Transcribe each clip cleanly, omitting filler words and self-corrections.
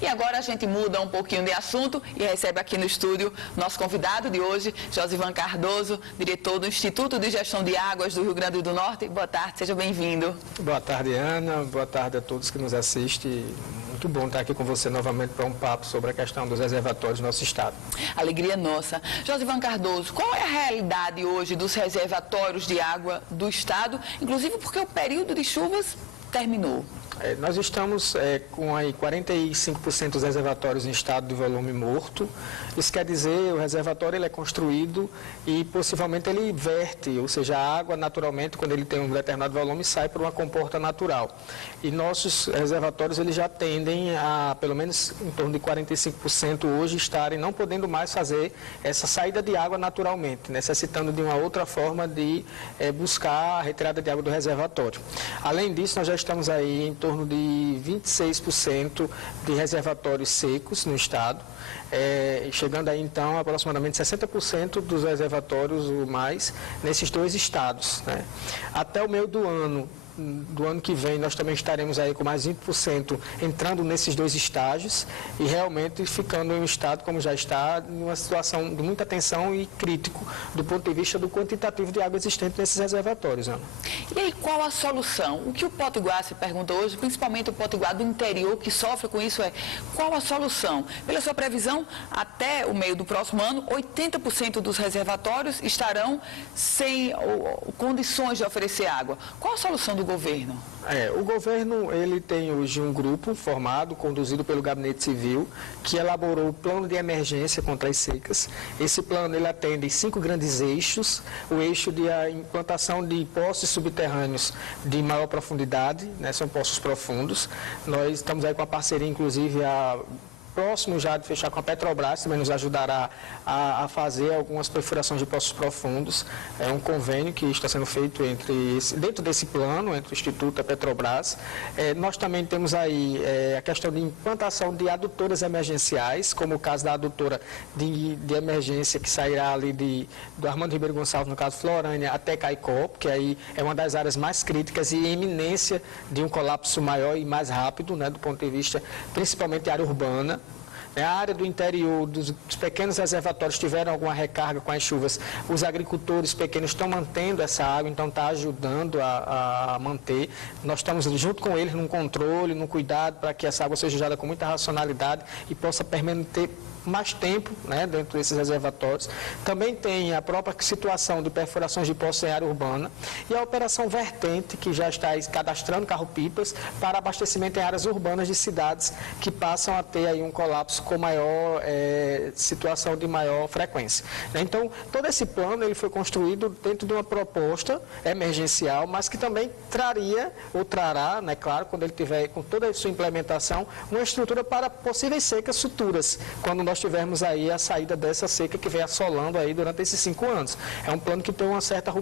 E agora a gente muda um pouquinho de assunto e recebe aqui no estúdio nosso convidado de hoje, Josivan Cardoso, diretor do Instituto de Gestão de Águas do Rio Grande do Norte. Boa tarde, seja bem-vindo. Boa tarde, Ana. Boa tarde a todos que nos assistem. Muito bom estar aqui com você novamente para um papo sobre a questão dos reservatórios do nosso estado. Alegria nossa. Josivan Cardoso, qual é a realidade hoje dos reservatórios de água do estado, inclusive porque o período de chuvas terminou? Nós estamos com aí 45% dos reservatórios em estado de volume morto. Isso quer dizer, o reservatório ele é construído e possivelmente ele verte, ou seja, a água naturalmente, quando ele tem um determinado volume, sai por uma comporta natural. E nossos reservatórios eles já tendem a, pelo menos em torno de 45% hoje, estarem não podendo mais fazer essa saída de água naturalmente, necessitando de uma outra forma de buscar a retirada de água do reservatório. Além disso, nós já estamos aí em torno de 26% de reservatórios secos no estado, chegando aí então a aproximadamente 60% dos reservatórios ou mais nesses dois estados, né? Até o meio do ano que vem, nós também estaremos aí com mais 20% entrando nesses dois estágios e realmente ficando em um estado, como já está, em uma situação de muita tensão e crítico do ponto de vista do quantitativo de água existente nesses reservatórios, Ana. E aí, qual a solução? O que o Potiguar se pergunta hoje, principalmente o Potiguar do interior que sofre com isso, qual a solução? Pela sua previsão, até o meio do próximo ano, 80% dos reservatórios estarão sem condições de oferecer água. Qual a solução do governo? O governo ele tem hoje um grupo formado, conduzido pelo Gabinete Civil, que elaborou o plano de emergência contra as secas. Esse plano ele atende 5 grandes eixos: o eixo de a implantação de poços subterrâneos de maior profundidade, né, são poços profundos. Nós estamos aí com a parceria, inclusive, próximo já de fechar com a Petrobras, também nos ajudará a fazer algumas perfurações de poços profundos. É um convênio que está sendo feito dentro desse plano, entre o Instituto e a Petrobras. Nós também temos aí a questão de implantação de adutoras emergenciais, como o caso da adutora de emergência que sairá ali do Armando Ribeiro Gonçalves, no caso Florânia, até Caicó, porque aí é uma das áreas mais críticas e iminência de um colapso maior e mais rápido, né, do ponto de vista principalmente da área urbana. A área do interior, dos pequenos reservatórios tiveram alguma recarga com as chuvas, os agricultores pequenos estão mantendo essa água, então está ajudando a manter. Nós estamos junto com eles num controle, num cuidado para que essa água seja usada com muita racionalidade e possa permanecer mais tempo, né, dentro desses reservatórios. Também tem a própria situação de perfurações de poços em área urbana e a operação vertente, que já está cadastrando carro-pipas para abastecimento em áreas urbanas de cidades que passam a ter aí um colapso com maior situação de maior frequência. Então, todo esse plano ele foi construído dentro de uma proposta emergencial, mas que também trará, né, claro, quando ele tiver com toda a sua implementação, uma estrutura para possíveis secas futuras, quando nós tivermos aí a saída dessa seca que vem assolando aí durante esses 5 anos. É um plano que tem uma certa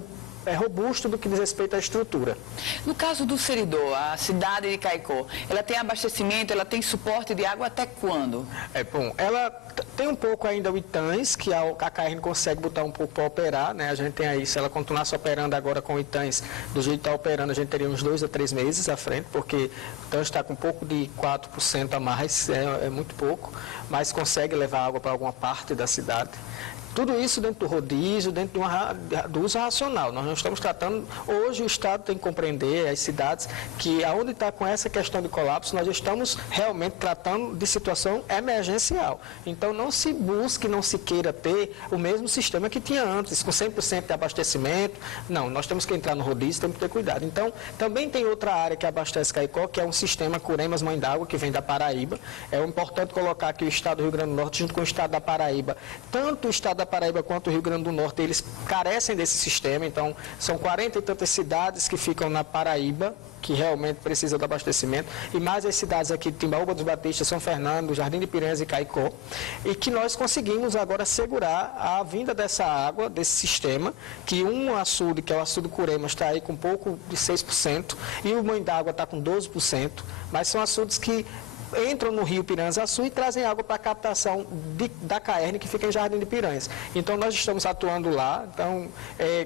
robusto do que diz respeito à estrutura. No caso do Seridó, a cidade de Caicó, ela tem abastecimento, ela tem suporte de água até quando? Bom, ela tem um pouco ainda o Itãs, que a KKR consegue botar um pouco para operar, né? A gente tem aí, se ela continuasse operando agora com o Itãs, do jeito que está operando, a gente teria uns 2 a 3 meses à frente, porque o Itãs está com um pouco de 4% a mais, é muito pouco, mas consegue levar água para alguma parte da cidade. Tudo isso dentro do rodízio, dentro do uso racional. Nós não estamos tratando, hoje o Estado tem que compreender, as cidades, que aonde está com essa questão de colapso, nós estamos realmente tratando de situação emergencial. Então não se busque, não se queira ter o mesmo sistema que tinha antes, com 100% de abastecimento. Não, nós temos que entrar no rodízio, temos que ter cuidado. Então também tem outra área que abastece Caicó, que é um sistema Curemas Mãe d'Água, que vem da Paraíba. É importante colocar que o Estado do Rio Grande do Norte, junto com o Estado da Paraíba, tanto o Estado da Paraíba quanto o Rio Grande do Norte, eles carecem desse sistema, então são 40 e tantas cidades que ficam na Paraíba, que realmente precisam do abastecimento, e mais as cidades aqui de Timbaúba dos Batistas, São Fernando, Jardim de Piranhas e Caicó, e que nós conseguimos agora segurar a vinda dessa água, desse sistema, que um açude, que é o açude Curemas, está aí com pouco de 6%, e o Mãe d'Água está com 12%, mas são açudes que entram no rio Piranhaçu e trazem água para a captação da Caerne, que fica em Jardim de Piranhas. Então, nós estamos atuando lá, então,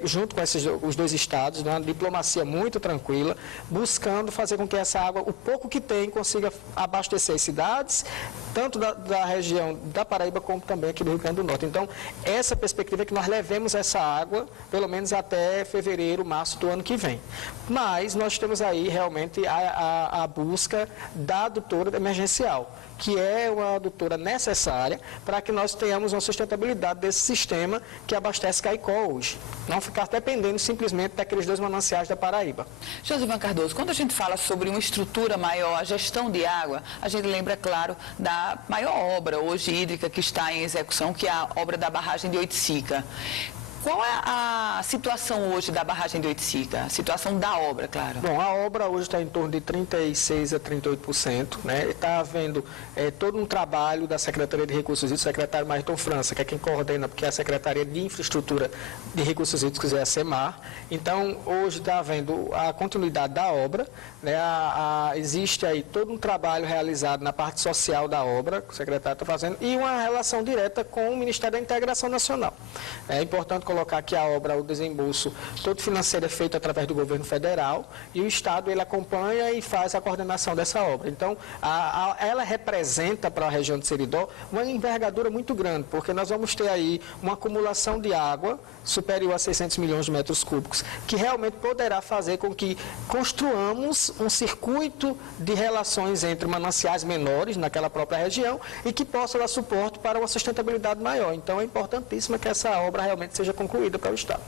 junto com os dois estados, né, uma diplomacia muito tranquila, buscando fazer com que essa água, o pouco que tem, consiga abastecer as cidades, tanto da região da Paraíba, como também aqui do Rio Grande do Norte. Então, essa perspectiva é que nós levemos essa água, pelo menos até fevereiro, março do ano que vem. Mas nós temos aí realmente a busca da adutora emergencial, que é uma adutora necessária para que nós tenhamos uma sustentabilidade desse sistema que abastece Caicó hoje. Não ficar dependendo simplesmente daqueles dois mananciais da Paraíba. Josivan Cardoso, quando a gente fala sobre uma estrutura maior, a gestão de água, a gente lembra, claro, da maior obra hoje hídrica que está em execução, que é a obra da barragem de Oiticica. Qual é a situação hoje da barragem de Oiticica? A situação da obra, claro. Bom, a obra hoje está em torno de 36% a 38%. Né? Está havendo todo um trabalho da Secretaria de Recursos Hídricos, o secretário Marton França, que é quem coordena, porque é a Secretaria de Infraestrutura de Recursos Hídricos é a SEMAR. Então, hoje está havendo a continuidade da obra. Né? Existe aí todo um trabalho realizado na parte social da obra, que o secretário está fazendo, e uma relação direta com o Ministério da Integração Nacional. É importante colocar que a obra, o desembolso todo financeiro é feito através do governo federal e o Estado ele acompanha e faz a coordenação dessa obra. Então, ela representa para a região de Seridó uma envergadura muito grande, porque nós vamos ter aí uma acumulação de água superior a 600 milhões de metros cúbicos, que realmente poderá fazer com que construamos um circuito de relações entre mananciais menores naquela própria região e que possa dar suporte para uma sustentabilidade maior. Então, é importantíssimo que essa obra realmente seja concluída para o Estado.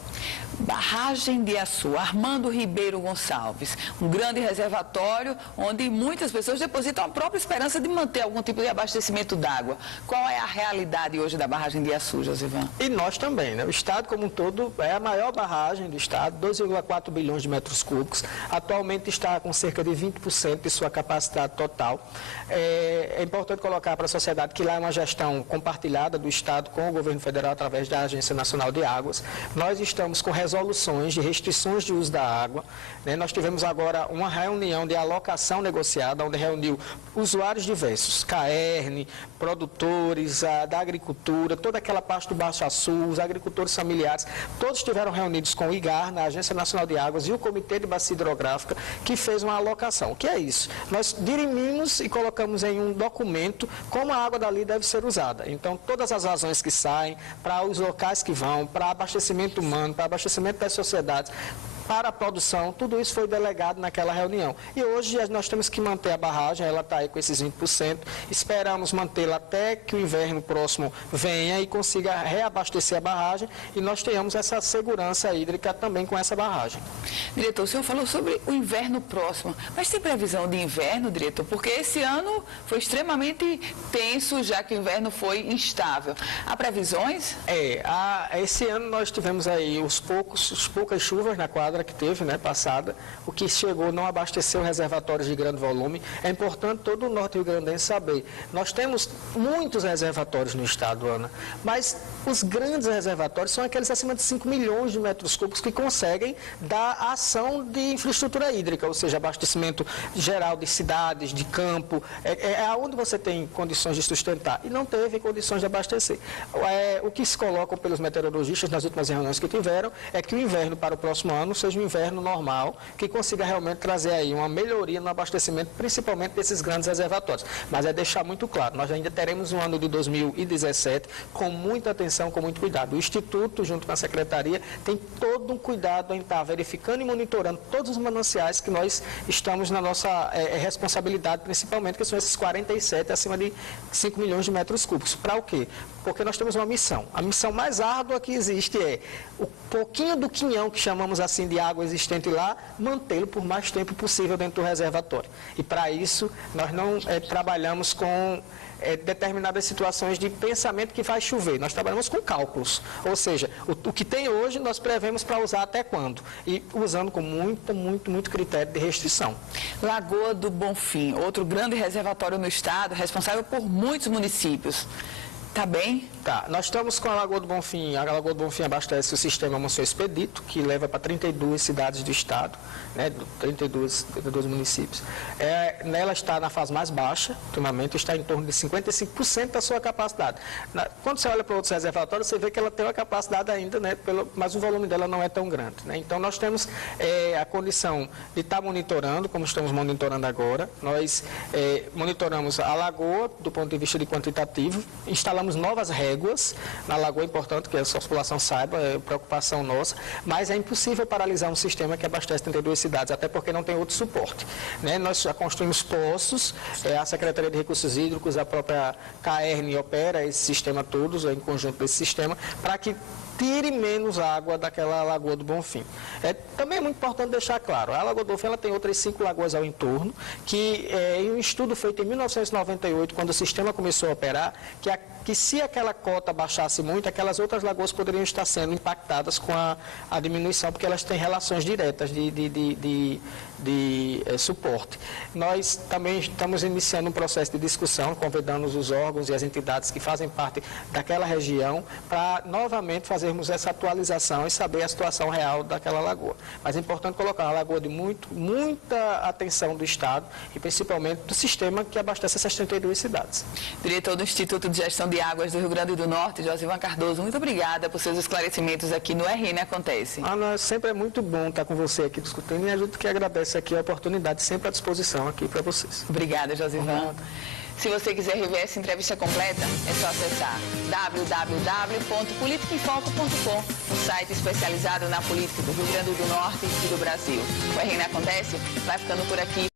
Barragem de Açu, Armando Ribeiro Gonçalves, um grande reservatório onde muitas pessoas depositam a própria esperança de manter algum tipo de abastecimento d'água. Qual é a realidade hoje da barragem de Açu, Josivan? E nós também, né? O Estado como um todo é a maior barragem do Estado, 2,4 bilhões de metros cúbicos, atualmente está com cerca de 20% de sua capacidade total. É importante colocar para a sociedade que lá é uma gestão compartilhada do Estado com o governo federal através da Agência Nacional de Águas. Nós estamos com resoluções de restrições de uso da água. Né? Nós tivemos agora uma reunião de alocação negociada, onde reuniu usuários diversos, Caerne, produtores da agricultura, toda aquela parte do Baixo Açu, os agricultores familiares, todos estiveram reunidos com o IGAR, na Agência Nacional de Águas, e o Comitê de Bacia Hidrográfica, que fez uma alocação. O que é isso? Nós dirimimos e colocamos em um documento como a água dali deve ser usada. Então, todas as razões que saem, para os locais que vão, para abastecimento humano, para abastecimento das sociedades, para a produção, tudo isso foi delegado naquela reunião. E hoje nós temos que manter a barragem, ela está aí com esses 20%, esperamos mantê-la até que o inverno próximo venha e consiga reabastecer a barragem e nós tenhamos essa segurança hídrica também com essa barragem. Diretor, o senhor falou sobre o inverno próximo, mas tem previsão de inverno, diretor? Porque esse ano foi extremamente tenso, já que o inverno foi instável. Há previsões? Esse ano nós tivemos aí as poucas chuvas na quadra que teve, né, passada, o que chegou não abasteceu reservatórios de grande volume. É importante todo o norte rio-grandense saber. Nós temos muitos reservatórios no estado, Ana, mas os grandes reservatórios são aqueles acima de 5 milhões de metros cúbicos que conseguem dar ação de infraestrutura hídrica, ou seja, abastecimento geral de cidades, de campo, aonde você tem condições de sustentar. E não teve condições de abastecer. O que se colocam pelos meteorologistas nas últimas reuniões que tiveram é que o inverno para o próximo ano seja um inverno normal, que consiga realmente trazer aí uma melhoria no abastecimento, principalmente desses grandes reservatórios. Mas é deixar muito claro, nós ainda teremos um ano de 2017 com muita atenção, com muito cuidado. O Instituto, junto com a Secretaria, tem todo um cuidado em estar verificando e monitorando todos os mananciais que nós estamos na nossa responsabilidade, principalmente, que são esses 47 acima de 5 milhões de metros cúbicos. Para o quê? Porque nós temos uma missão. A missão mais árdua que existe é o pouquinho do quinhão, que chamamos assim de água existente lá, mantê-lo por mais tempo possível dentro do reservatório. E para isso, nós não trabalhamos com determinadas situações de pensamento que vai chover. Nós trabalhamos com cálculos. Ou seja, o que tem hoje, nós prevemos para usar até quando. E usando com muito critério de restrição. Lagoa do Bonfim, outro grande reservatório no estado, responsável por muitos municípios. Tá bem? Tá, nós estamos com a Lagoa do Bonfim. A Lagoa do Bonfim abastece o sistema Monsenhor Expedito, que leva para 32 cidades do estado, né, 32 municípios. Nela está na fase mais baixa, ultimamente está em torno de 55% da sua capacidade. Quando você olha para outros reservatórios, você vê que ela tem uma capacidade ainda, né, mas o volume dela não é tão grande, né? Então, nós temos a condição de estar monitorando, como estamos monitorando agora. Nós monitoramos a lagoa do ponto de vista de quantitativo, instalamos novas réguas na lagoa, é importante que a população saiba, é preocupação nossa, mas é impossível paralisar um sistema que abastece 32 cidades, até porque não tem outro suporte, né? Nós já construímos poços, a Secretaria de Recursos Hídricos, a própria CAERN opera esse sistema todos, em conjunto desse sistema, para que tire menos água daquela Lagoa do Bonfim. Também é muito importante deixar claro, a Lagoa do Bonfim ela tem outras 5 lagoas ao entorno, que em um estudo feito em 1998, quando o sistema começou a operar, que se aquela cota baixasse muito, aquelas outras lagoas poderiam estar sendo impactadas com a diminuição, porque elas têm relações diretas de suporte. Nós também estamos iniciando um processo de discussão, convidando os órgãos e as entidades que fazem parte daquela região, para novamente fazermos essa atualização e saber a situação real daquela lagoa. Mas é importante colocar uma lagoa de muita atenção do Estado e principalmente do sistema que abastece essas 32 cidades. Diretor do Instituto de Gestão de Águas do Rio Grande do Norte, Josivan Cardoso, muito obrigada por seus esclarecimentos aqui no RN Acontece. Sempre é muito bom estar com você aqui discutindo e a gente que agradece aqui a oportunidade, sempre à disposição aqui para vocês. Obrigada, Josivan. Se você quiser rever essa entrevista completa, é só acessar www.politicaemfoco.com, um site especializado na política do Rio Grande do Norte e do Brasil. O RN Acontece vai ficando por aqui.